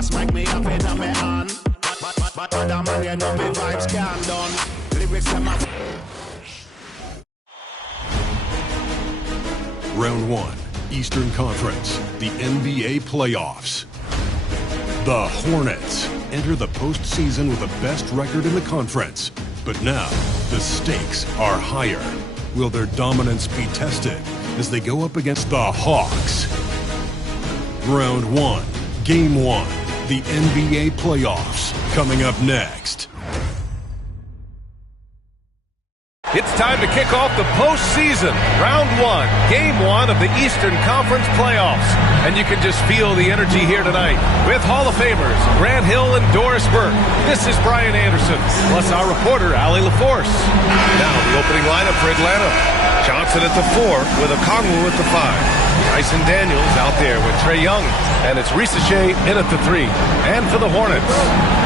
Fast make me up in my hand. But other man, you know me vibes can't done. Lyrics them up. Round 1, Eastern Conference, the NBA playoffs. The Hornets enter the postseason with the best record in the conference. But now, the stakes are higher. Will their dominance be tested as they go up against the Hawks? Round 1, Game 1, the NBA playoffs, coming up next. It's time to kick off the postseason. Round 1, Game 1 of the Eastern Conference Playoffs. And you can just feel the energy here tonight with Hall of Famers Grant Hill and Doris Burke. This is Brian Anderson, plus our reporter, Allie LaForce. Now the opening lineup for Atlanta. Johnson at the 4 with Okongwu at the 5. Tyson Daniels out there with Trae Young. And it's Risache in at the 3. And for the Hornets,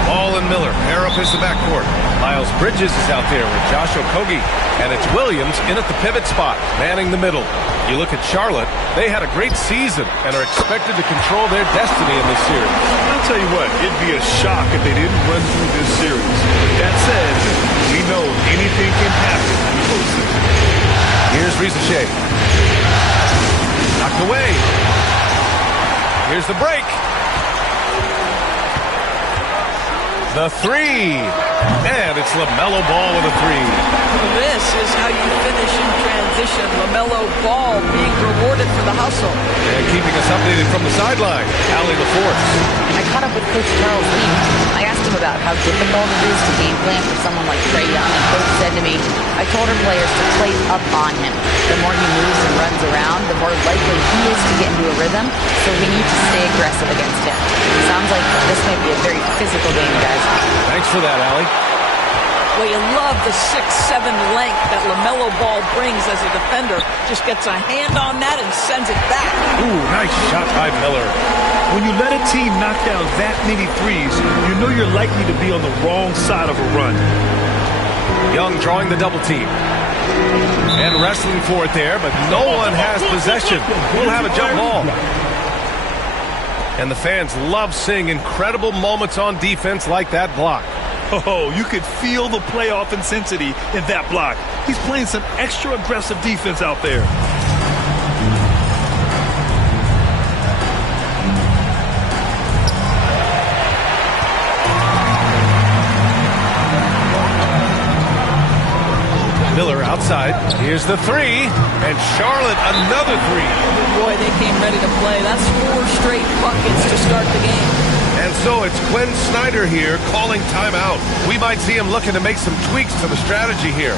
Ball and Miller pair up as the backcourt. Miles Bridges is out there with Josh Okogie. And it's Williams in at the pivot spot, manning the middle. You look at Charlotte, they had a great season and are expected to control their destiny in this series. I'll tell you what, it'd be a shock if they didn't run through this series. That said, we know anything can happen in the postseason. Here's Risache. Knocked away. Here's the break. The 3. And it's LaMelo Ball with a 3. This is how you finish in transition. LaMelo Ball being rewarded for the hustle. And keeping us updated from the sideline, Allie LaForce. I caught up with Coach Charles Lee. I asked him about how difficult it is to game plan for someone like Trae Young, and Coach said to me, I told our players to play up on him. The more he moves and runs around, the more likely he is to get into a rhythm, so we need to stay aggressive against him. Sounds like this might be a very physical game, guys. Thanks for that, Allie. Well, you love the 6'7" length that LaMelo Ball brings as a defender. Just gets a hand on that and sends it back. Ooh, nice shot by Miller. When you let a team knock down that many threes, you know you're likely to be on the wrong side of a run. Young drawing the double team. And wrestling for it there, but no one has possession. We'll have a jump ball. And the fans love seeing incredible moments on defense like that block. Oh, you could feel the playoff intensity in that block. He's playing some extra aggressive defense out there. Miller outside. Here's the 3. And Charlotte another 3. Boy, they came ready to play. That's 4 straight buckets to start the game. And so it's Quinn Snyder here calling timeout. We might see him looking to make some tweaks to the strategy here.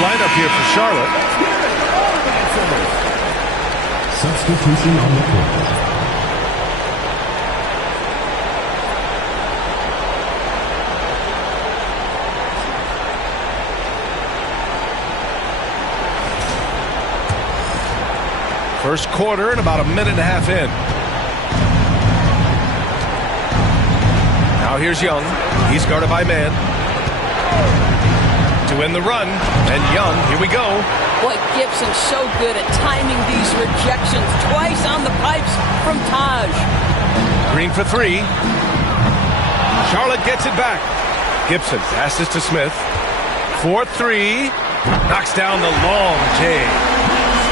Lineup here for Charlotte. Substitution on the court. First quarter and about a minute and a half in. Now here's Young. He's guarded by man. To win the run, and Young, here we go. Boy, Gibson's so good at timing these rejections. Twice on the pipes from Taj. Green for 3. Charlotte gets it back. Gibson passes to Smith. 4-3. Knocks down the long J.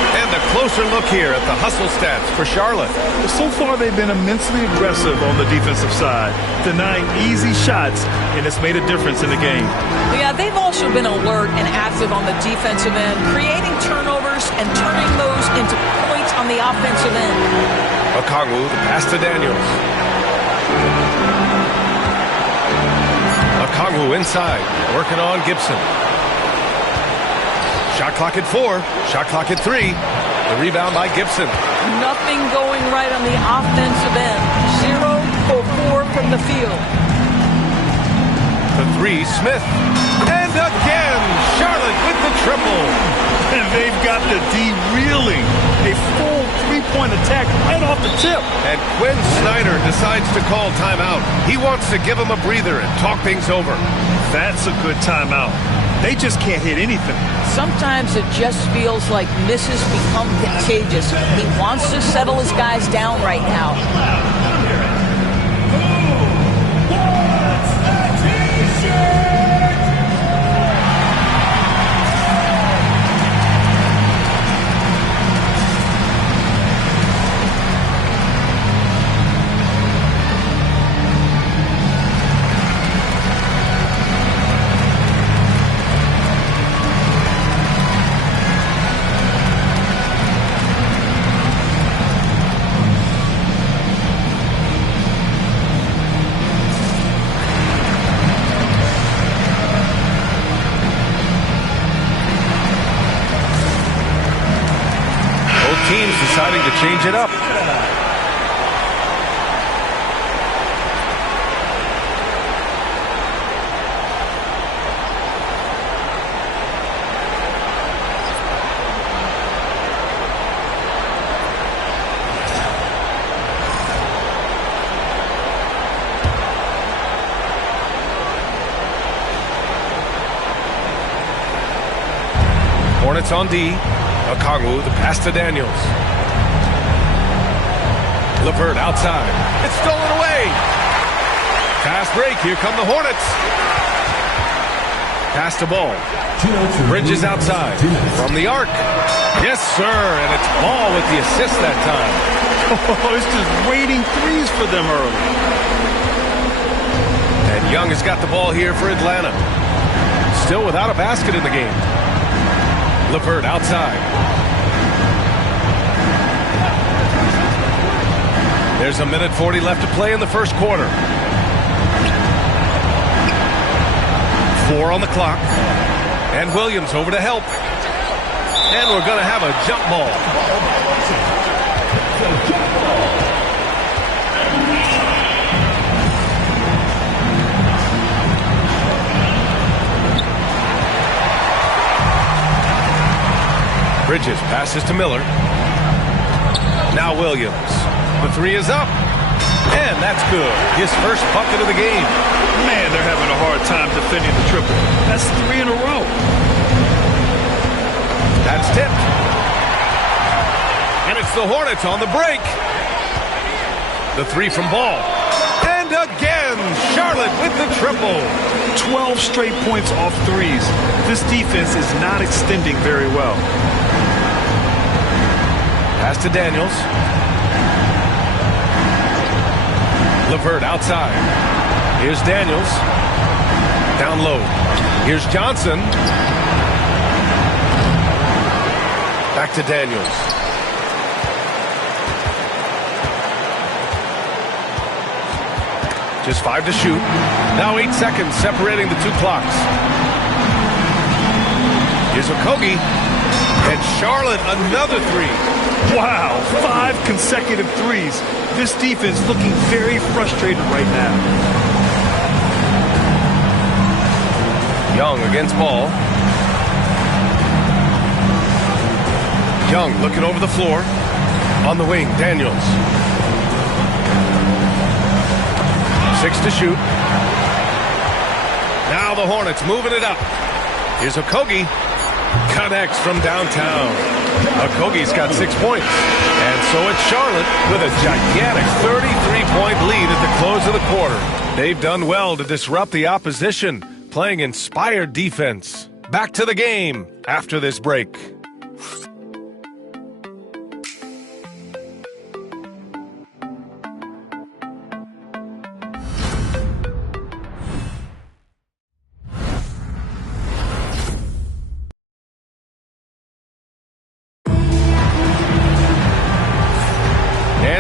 And a closer look here at the hustle stats for Charlotte. So far, they've been immensely aggressive on the defensive side, denying easy shots, and it's made a difference in the game. Yeah, they've also been alert and active on the defensive end, creating turnovers and turning those into points on the offensive end. Okongwu, the pass to Daniels. Okongwu inside, working on Gibson. Shot clock at 4, shot clock at 3. The rebound by Gibson. Nothing going right on the offensive end. 0 for 4 from the field. The 3, Smith. And again, Charlotte with the triple. And they've got the D reeling. A full three-point attack right off the tip. And Quinn Snyder decides to call timeout. He wants to give him a breather and talk things over. That's a good timeout. They just can't hit anything. Sometimes it just feels like misses become contagious. He wants to settle his guys down right now. Teams deciding to change it up. Hornets on D. Okongwu, the pass to Daniels. LeVert outside. It's stolen away. Fast break. Here come the Hornets. Pass to Ball. Bridges outside. From the arc. Yes, sir. And it's Ball with the assist that time. Oh, it's just waiting threes for them early. And Young has got the ball here for Atlanta. Still without a basket in the game. LeVert outside. There's a minute 40 left to play in the first quarter. 4 on the clock. And Williams over to help. And we're going to have a jump ball. Bridges passes to Miller. Now Williams. The 3 is up. And that's good. His first bucket of the game. Man, they're having a hard time defending the triple. That's 3 in a row. That's tipped. And it's the Hornets on the break. The 3 from Ball. And again, Charlotte with the triple. 12 straight points off threes. This defense is not extending very well. Pass to Daniels. LeVert outside. Here's Daniels. Down low. Here's Johnson. Back to Daniels. Just 5 to shoot. Now 8 seconds separating the 2 clocks. Here's Okogie. And Charlotte another 3. Wow, 5 consecutive threes. This defense looking very frustrated right now. Young against Ball. Young looking over the floor. On the wing, Daniels. 6 to shoot. Now the Hornets moving it up. Here's Okogie. Connects from downtown. Okogie's got 6 points. And so it's Charlotte with a gigantic 33-point lead at the close of the quarter. They've done well to disrupt the opposition, playing inspired defense. Back to the game after this break.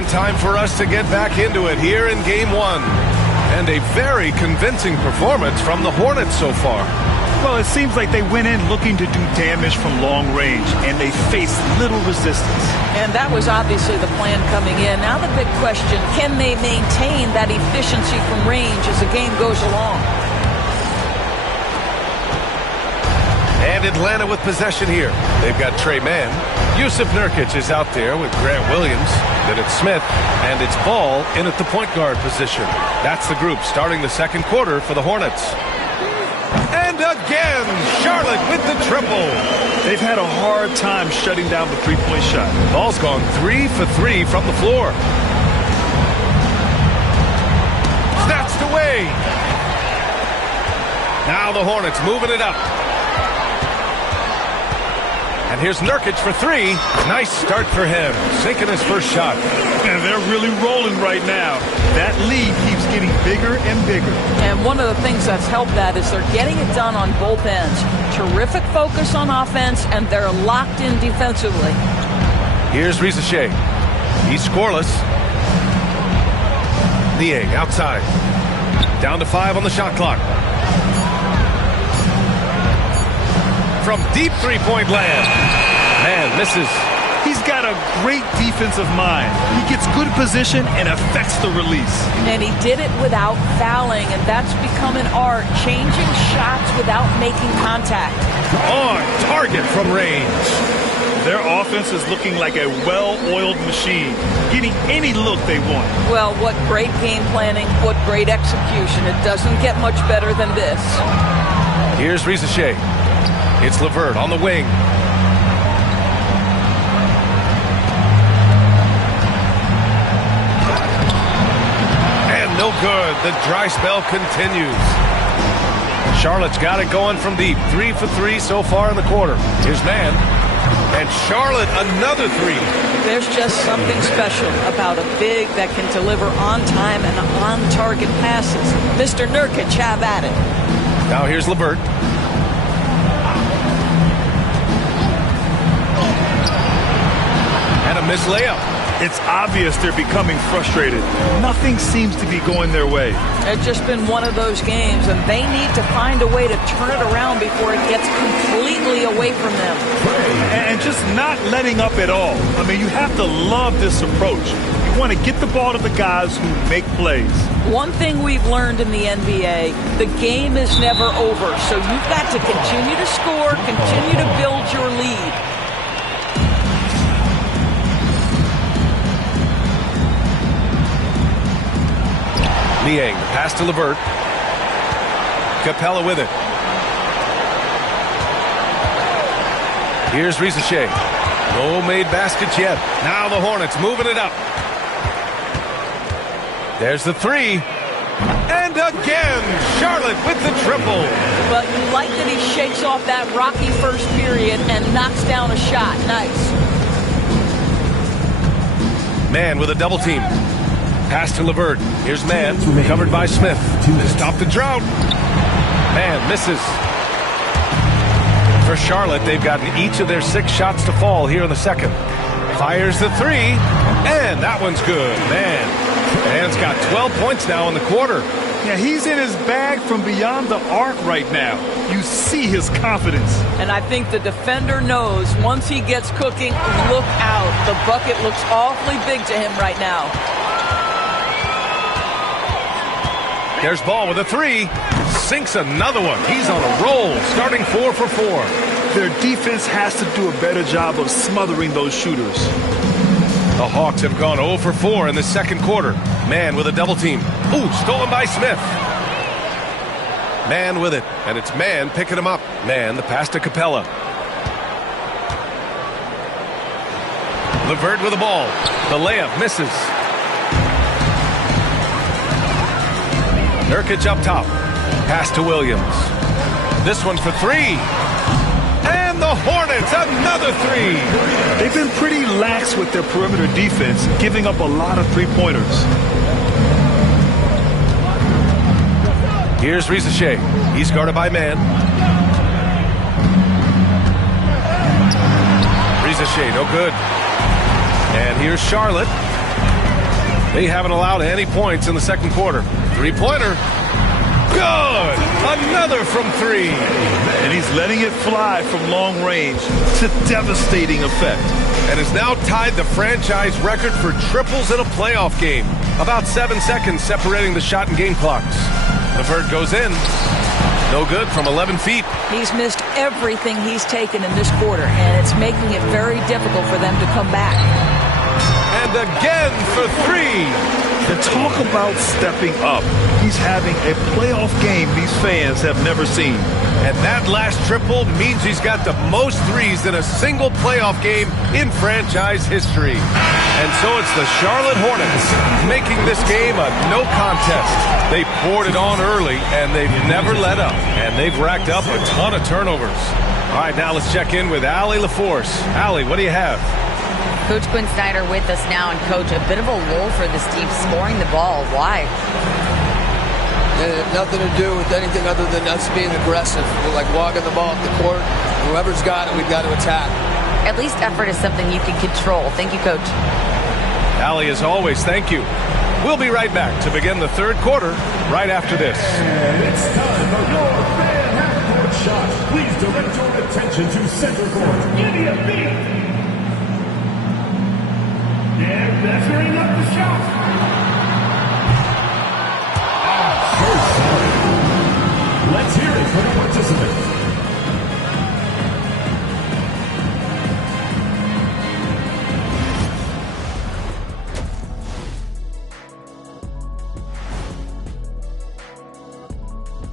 time for us to get back into it here in Game 1. And a very convincing performance from the Hornets so far. Well, it seems like they went in looking to do damage from long range, and they faced little resistance. And that was obviously the plan coming in. Now the big question, can they maintain that efficiency from range as the game goes along? And Atlanta with possession here. They've got Trey Mann. Yusuf Nurkic is out there with Grant Williams. Then it's Smith, and it's Ball in at the point guard position. That's the group starting the second quarter for the Hornets. And again, Charlotte with the triple. They've had a hard time shutting down the three-point shot. Ball's gone 3 for 3 from the floor. Snatched away. Now the Hornets moving it up. And here's Nurkic for 3. Nice start for him, sinking his first shot. And they're really rolling right now. That lead keeps getting bigger and bigger. And one of the things that's helped that is they're getting it done on both ends. Terrific focus on offense, and they're locked in defensively. Here's Rizachet. He's scoreless. Niang outside. Down to 5 on the shot clock. From deep three-point land. Man misses. He's got a great defensive mind. He gets good position and affects the release. And he did it without fouling, and that's become an art, changing shots without making contact. On target from range. Their offense is looking like a well-oiled machine, getting any look they want. Well, what great game planning, what great execution. It doesn't get much better than this. Here's Rizachet. It's LeVert on the wing. And no good. The dry spell continues. Charlotte's got it going from deep. 3 for 3 so far in the quarter. Here's Mann. And Charlotte another 3. There's just something special about a big that can deliver on time and on-target passes. Mr. Nurkic, have at it. Now here's LeVert. And a missed layup. It's obvious they're becoming frustrated. Nothing seems to be going their way. It's just been one of those games, and they need to find a way to turn it around before it gets completely away from them. And just not letting up at all. I mean, you have to love this approach. You want to get the ball to the guys who make plays. One thing we've learned in the NBA, the game is never over, so you've got to continue to score, continue to build your lead. Niang, pass to LeVert. Capella with it. Here's Rizachet. No made baskets yet. Now the Hornets moving it up. There's the 3. And again, Charlotte with the triple. But you like that he shakes off that rocky first period and knocks down a shot. Nice. Mann with a double team. Pass to LeVert. Here's Mann, covered by Smith. Stop the drought. Mann misses. For Charlotte, they've gotten each of their 6 shots to fall here in the second. Fires the 3, and that one's good. Mann's got 12 points now in the quarter. Yeah, he's in his bag from beyond the arc right now. You see his confidence. And I think the defender knows once he gets cooking, look out. The bucket looks awfully big to him right now. There's Ball with a 3. Sinks another one. He's on a roll, starting 4 for 4. Their defense has to do a better job of smothering those shooters. The Hawks have gone 0 for 4 in the second quarter. Mann with a double team. Ooh, stolen by Smith. Mann with it, and it's Mann picking him up. Mann, the pass to Capella. LeVert with the ball. The layup misses. Nurkic up top. Pass to Williams. This one for 3. And the Hornets, another 3. They've been pretty lax with their perimeter defense, giving up a lot of three-pointers. Here's Rizachet. He's guarded by Mann. Rizachet, no good. And here's Charlotte. They haven't allowed any points in the second quarter. Three-pointer. Good! Another from three. And he's letting it fly from long range to devastating effect. And has now tied the franchise record for triples in a playoff game. About 7 seconds separating the shot and game clocks. The vert goes in. No good from 11 feet. He's missed everything he's taken in this quarter, and it's making it very difficult for them to come back. And again for three. And talk about stepping up. He's having a playoff game these fans have never seen. And that last triple means he's got the most threes in a single playoff game in franchise history. And so it's the Charlotte Hornets making this game a no contest. They poured it on early, and they've never let up. And they've racked up a ton of turnovers. All right, now let's check in with Allie LaForce. Allie, what do you have? Coach Quinn Snyder with us now, and Coach, a bit of a lull for this team scoring the ball. Why? It had nothing to do with anything other than us being aggressive. We're like walking the ball up the court. Whoever's got it, we've got to attack. At least effort is something you can control. Thank you, Coach. Allie, as always, thank you. We'll be right back to begin the third quarter right after this. And it's time for your fan half-court shot. Please direct your attention to center court. Give me a beat. And measuring up the shot. So sorry. Let's hear it for the participants.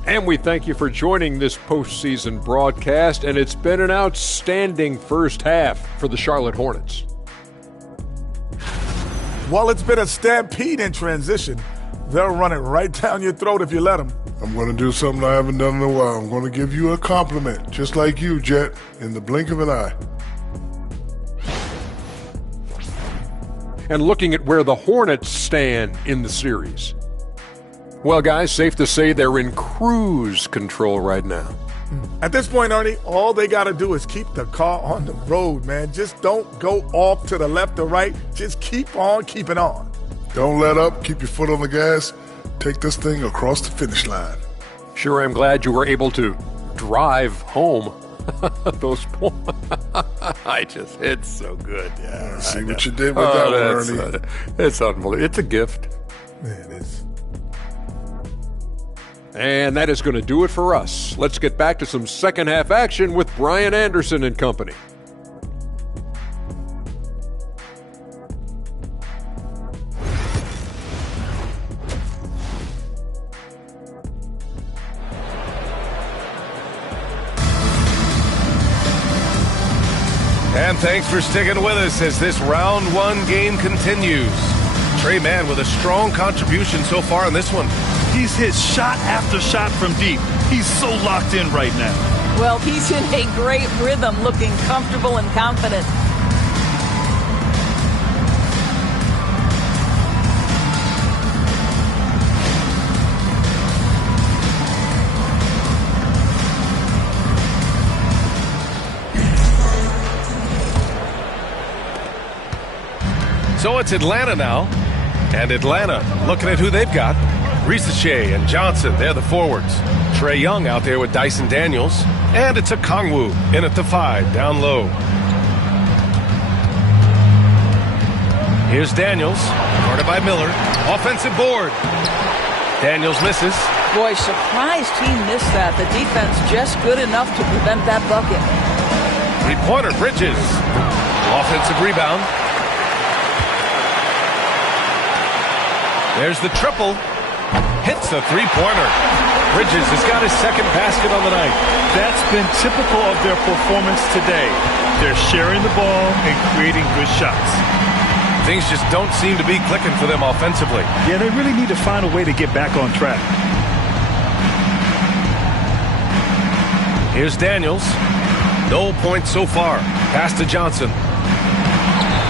And we thank you for joining this postseason broadcast, and it's been an outstanding first half for the Charlotte Hornets. Well, it's been a stampede in transition. They'll run it right down your throat if you let them. I'm going to do something I haven't done in a while. I'm going to give you a compliment, just like you, Jet, in the blink of an eye. And looking at where the Hornets stand in the series. Well, guys, safe to say they're in cruise control right now. At this point, Ernie, all they got to do is keep the car on the road, man. Just don't go off to the left or right. Just keep on keeping on. Don't let up. Keep your foot on the gas. Take this thing across the finish line. Sure, I'm glad you were able to drive home those points. It's so good. Yeah, see what you did with that one, Ernie. It's unbelievable. It's a gift. Yeah, it is. And that is going to do it for us. Let's get back to some second half action with Brian Anderson and company. And thanks for sticking with us as this round one game continues. Trey Mann with a strong contribution so far in this one. He's hit shot after shot from deep. He's so locked in right now. Well, he's in a great rhythm, looking comfortable and confident. So it's Atlanta now. And Atlanta looking at who they've got. Risachet and Johnson, they're the forwards. Trae Young out there with Dyson Daniels. And it's a Kongwu in at the 5, down low. Here's Daniels, guarded by Miller. Offensive board. Daniels misses. Boy, surprised he missed that. The defense just good enough to prevent that bucket. Three-pointer, Bridges. Offensive rebound. There's the triple. Hits a three-pointer. Bridges has got his second basket on the night. That's been typical of their performance today. They're sharing the ball and creating good shots. Things just don't seem to be clicking for them offensively. Yeah, they really need to find a way to get back on track. Here's Daniels. No points so far. Pass to Johnson.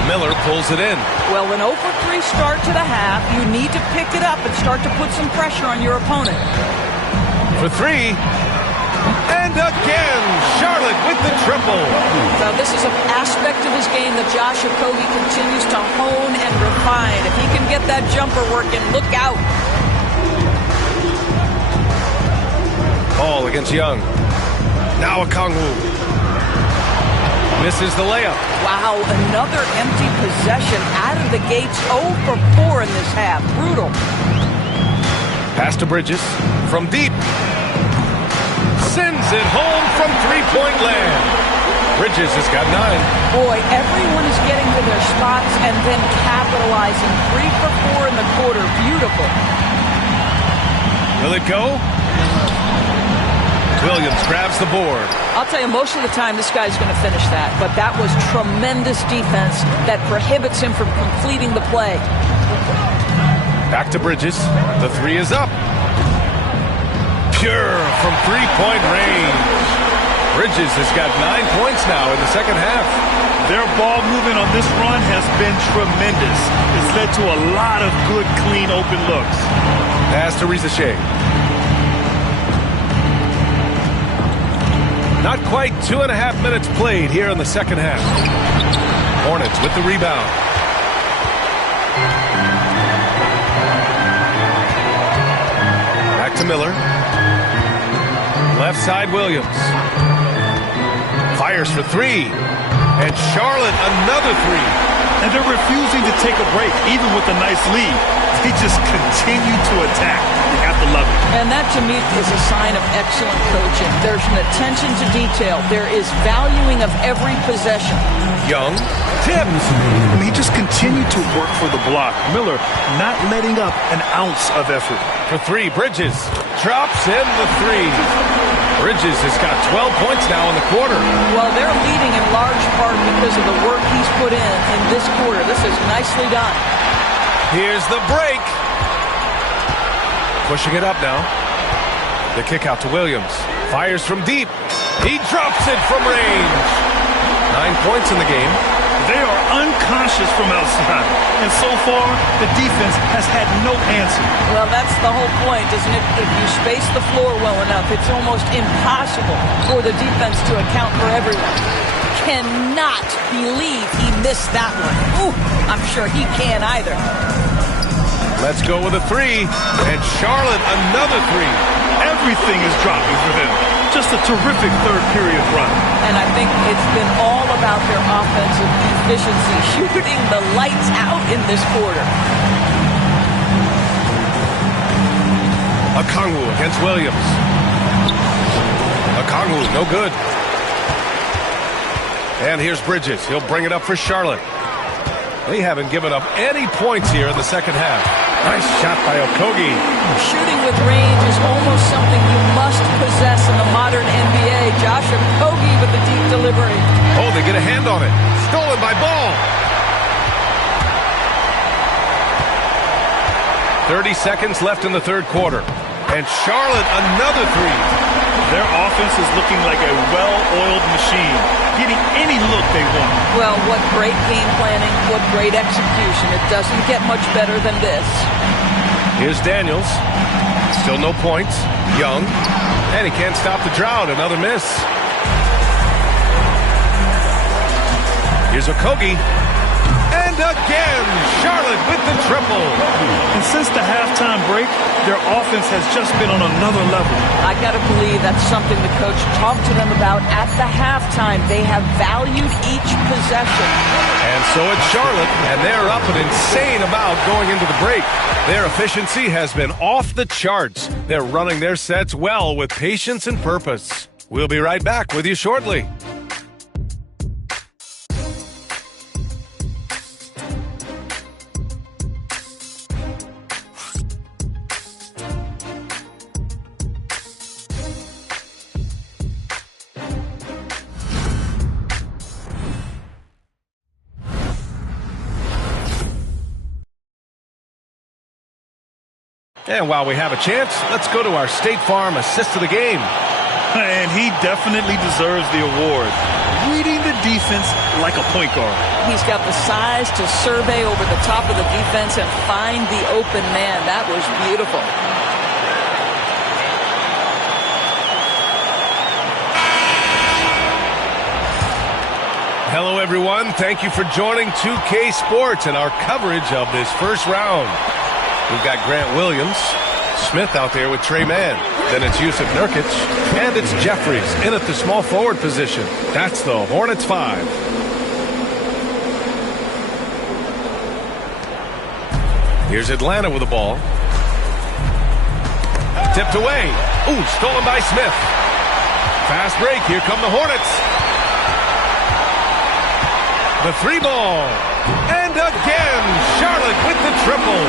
Miller pulls it in. Well, an 0-for-3 start to the half. You need to pick it up and start to put some pressure on your opponent. For three. And again, Charlotte with the triple. So this is an aspect of his game that Josh Okogie continues to hone and refine. If he can get that jumper working, look out. Ball against Young. Now Okongwu. Misses the layup. Wow, another empty possession out of the gates. 0 for 4 in this half. Brutal. Pass to Bridges from deep. Sends it home from three-point land. Bridges has got 9. Boy, everyone is getting to their spots and then capitalizing. 3 for 4 in the quarter. Beautiful. Will it go? Williams grabs the board. I'll tell you, most of the time this guy's going to finish that, but that was tremendous defense that prohibits him from completing the play. Back to Bridges. The 3 is up. Pure from three-point range. Bridges has got 9 points now in the second half. Their ball movement on this run has been tremendous. It's led to a lot of good, clean, open looks. Pass to Rizachet. Not quite 2.5 minutes played here in the second half. Hornets with the rebound. Back to Miller. Left side Williams. Fires for 3. And Charlotte another 3. And they're refusing to take a break, even with a nice lead. They just continue to attack. You have to love it. And that, to me, is a sign of excellent coaching. There's an attention to detail. There is valuing of every possession. Young tips. I mean, he just continued to work for the block. Miller not letting up an ounce of effort. For 3, Bridges drops in the 3. Bridges has got 12 points now in the quarter. Well, they're leading in large part because of the work he's put in this quarter. This is nicely done. Here's the break. Pushing it up now. The kick out to Williams. Fires from deep. He drops it from range. 9 points in the game. They are unconscious from outside. And so far, the defense has had no answer. Well, that's the whole point, isn't it? If you space the floor well enough, it's almost impossible for the defense to account for everyone. Cannot believe he missed that one. Ooh, I'm sure he can't either. Let's go with a 3. And Charlotte another 3. Everything is dropping for them. Just a terrific third period run. And I think it's been all about their offensive efficiency, shooting the lights out in this quarter. Okongwu against Williams. Okongwu, no good. And here's Bridges. He'll bring it up for Charlotte. They haven't given up any points here in the second half. Nice shot by Okogie. Shooting with range is almost something you must possess in the modern NBA. Josh Okogie with the deep delivery. Oh, they get a hand on it. Stolen by Ball. 30 seconds left in the third quarter. And Charlotte another 3. Their offense is looking like a well-oiled machine, getting any look they want. Well, what great game planning, what great execution. It doesn't get much better than this. Here's Daniels. Still no points. Young. And he can't stop the drought. Another miss. Here's Okogie. And again, Charlotte with the triple. And since the halftime break, their offense has just been on another level. I got to believe that's something the coach talked to them about at the halftime. They have valued each possession. And so it's Charlotte, and they're up an insane amount going into the break. Their efficiency has been off the charts. They're running their sets well with patience and purpose. We'll be right back with you shortly. And while we have a chance, let's go to our State Farm assist of the game. And he definitely deserves the award. Reading the defense like a point guard. He's got the size to survey over the top of the defense and find the open man. That was beautiful. Hello, everyone. Thank you for joining 2K Sports and our coverage of this first round. We've got Grant Williams, Smith out there with Trey Mann. Then it's Yusuf Nurkic, and it's Jeffries in at the small forward position. That's the Hornets 5. Here's Atlanta with the ball. Tipped away. Ooh, stolen by Smith. Fast break. Here come the Hornets. The 3 ball. And again, Charlotte with the triple.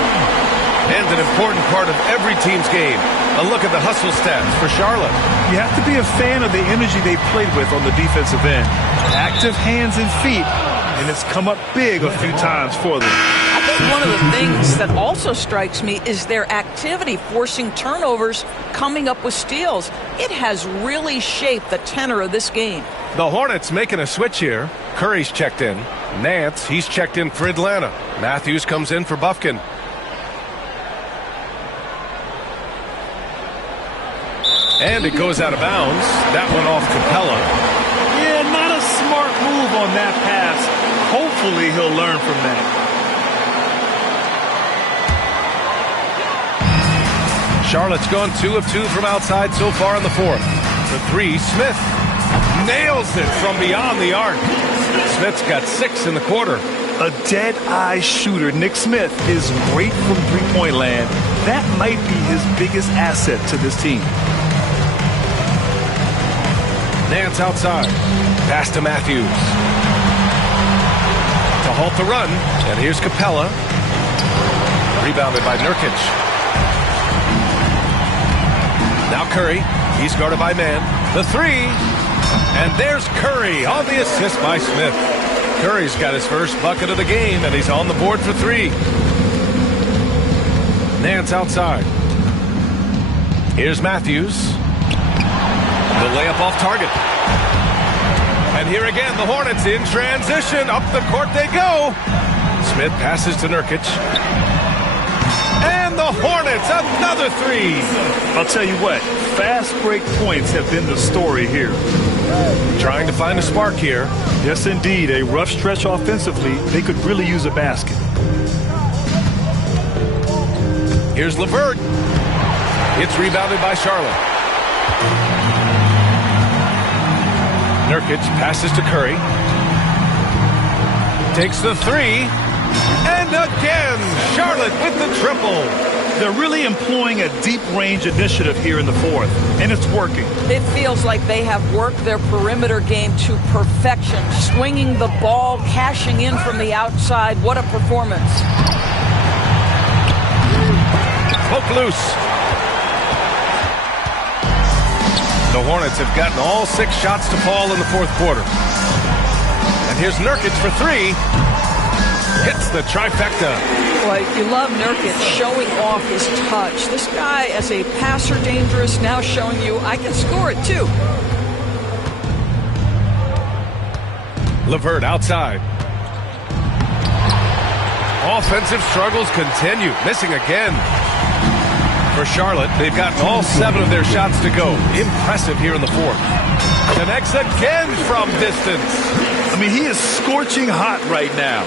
And an important part of every team's game. A look at the hustle stats for Charlotte. You have to be a fan of the energy they played with on the defensive end. Active hands and feet, and it's come up big a few times for them. I think one of the things that also strikes me is their activity, forcing turnovers, coming up with steals. It has really shaped the tenor of this game. The Hornets making a switch here. Curry's checked in. Nance, he's checked in for Atlanta. Matthews comes in for Bufkin. And it goes out of bounds. That one off Capella. Yeah, not a smart move on that pass. Hopefully he'll learn from that. Charlotte's gone 2 of 2 from outside so far in the 4th. The 3, Smith nails it from beyond the arc. Smith's got 6 in the quarter. A dead-eye shooter. Nick Smith is great from three-point land. That might be his biggest asset to this team. Nance outside. Pass to Matthews. To halt the run. And here's Capella. Rebounded by Nurkic. Now Curry. He's guarded by Mann. The 3. And there's Curry on the assist by Smith. Curry's got his first bucket of the game, and he's on the board for 3. Nance outside. Here's Matthews. The layup off target. And here again, the Hornets in transition. Up the court they go. Smith passes to Nurkic. And the Hornets, another 3. I'll tell you what, fast break points have been the story here. Trying to find a spark here. Yes, indeed. A rough stretch offensively. They could really use a basket. Here's LeVert. It's rebounded by Charlotte. Nurkic passes to Curry. Takes the 3. And again, Charlotte with the triple. They're really employing a deep range initiative here in the 4th, and it's working. It feels like they have worked their perimeter game to perfection, swinging the ball, cashing in from the outside. What a performance. Poke loose. The Hornets have gotten all 6 shots to fall in the 4th quarter. And here's Nurkic for 3. Hits the trifecta. Boy, you love Nurkic showing off his touch. This guy, as a passer, dangerous, now showing you I can score it too. LeVert outside. Offensive struggles continue. Missing again. For Charlotte, they've gotten all 7 of their shots to go. Impressive here in the 4th. Connects again from distance. I mean, he is scorching hot right now.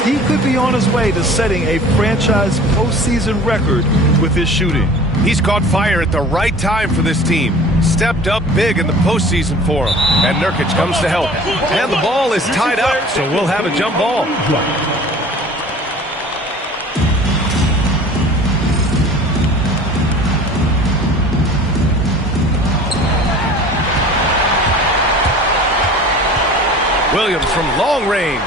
He could be on his way to setting a franchise postseason record with his shooting. He's caught fire at the right time for this team. Stepped up big in the postseason for him. And Nurkic comes to help. And the ball is tied up, so we'll have a jump ball. Williams from long range.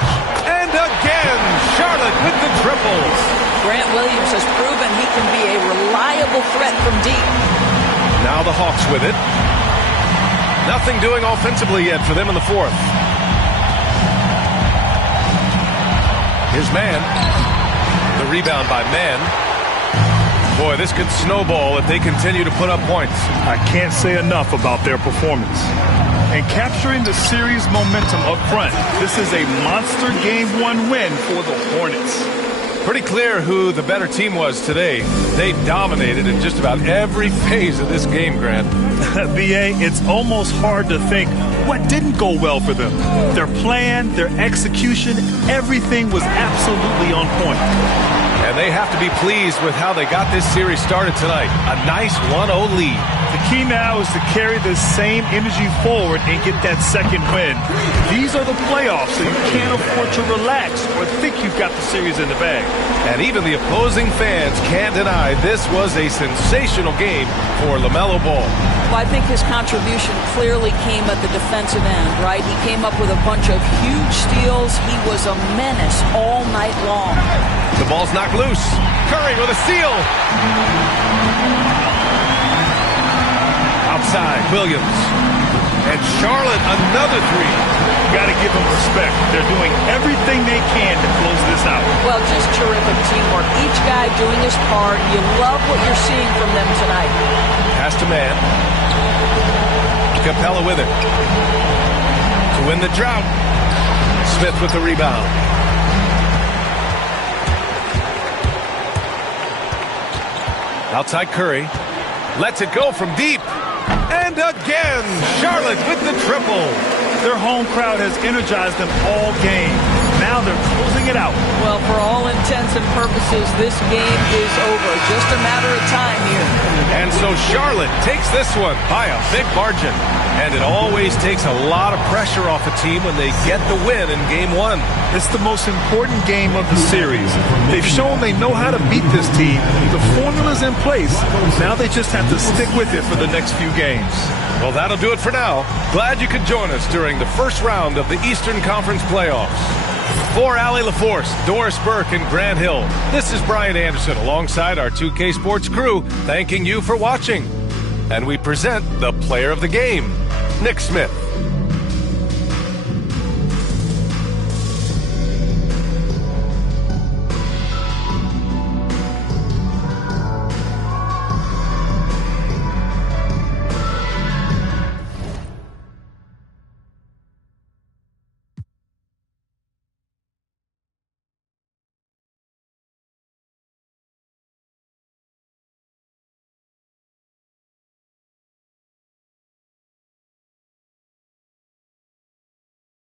And again, Charlotte with the triples. Grant Williams has proven he can be a reliable threat from deep. Now the Hawks with it. Nothing doing offensively yet for them in the 4th. Here's Mann. The rebound by Mann. Boy, this could snowball if they continue to put up points. I can't say enough about their performance. And capturing the series momentum up front. This is a monster Game 1 win for the Hornets. Pretty clear who the better team was today. They dominated in just about every phase of this game, Grant. BA, it's almost hard to think what didn't go well for them. Their plan, their execution, everything was absolutely on point. And they have to be pleased with how they got this series started tonight. A nice 1-0 lead. The key now is to carry this same energy forward and get that second win. These are the playoffs, so you can't afford to relax or think you've got the series in the bag. And even the opposing fans can't deny this was a sensational game for LaMelo Ball. Well, I think his contribution clearly came at the defensive end, right? He came up with a bunch of huge steals. He was a menace all night long. The ball's knocked loose. Curry with a steal. Outside, Williams. And Charlotte, another three. Got to give them respect. They're doing everything they can to close this out. Well, just terrific teamwork. Each guy doing his part. You love what you're seeing from them tonight. Pass to man. Capella with it. To win the drought. Smith with the rebound. Outside Curry. Lets it go from deep. And again, Charlotte with the triple. Their home crowd has energized them all game. Now they're closing it out. Well, for all intents and purposes, this game is over. Just a matter of time here. And so Charlotte takes this one by a big margin. And it always takes a lot of pressure off a team when they get the win in Game 1. It's the most important game of the series. They've shown they know how to beat this team. The formula's in place. Now they just have to stick with it for the next few games. Well, that'll do it for now. Glad you could join us during the first round of the Eastern Conference Playoffs. For Allie LaForce, Doris Burke, and Grant Hill, this is Brian Anderson alongside our 2K Sports crew, thanking you for watching. And we present the player of the game, Nick Smith.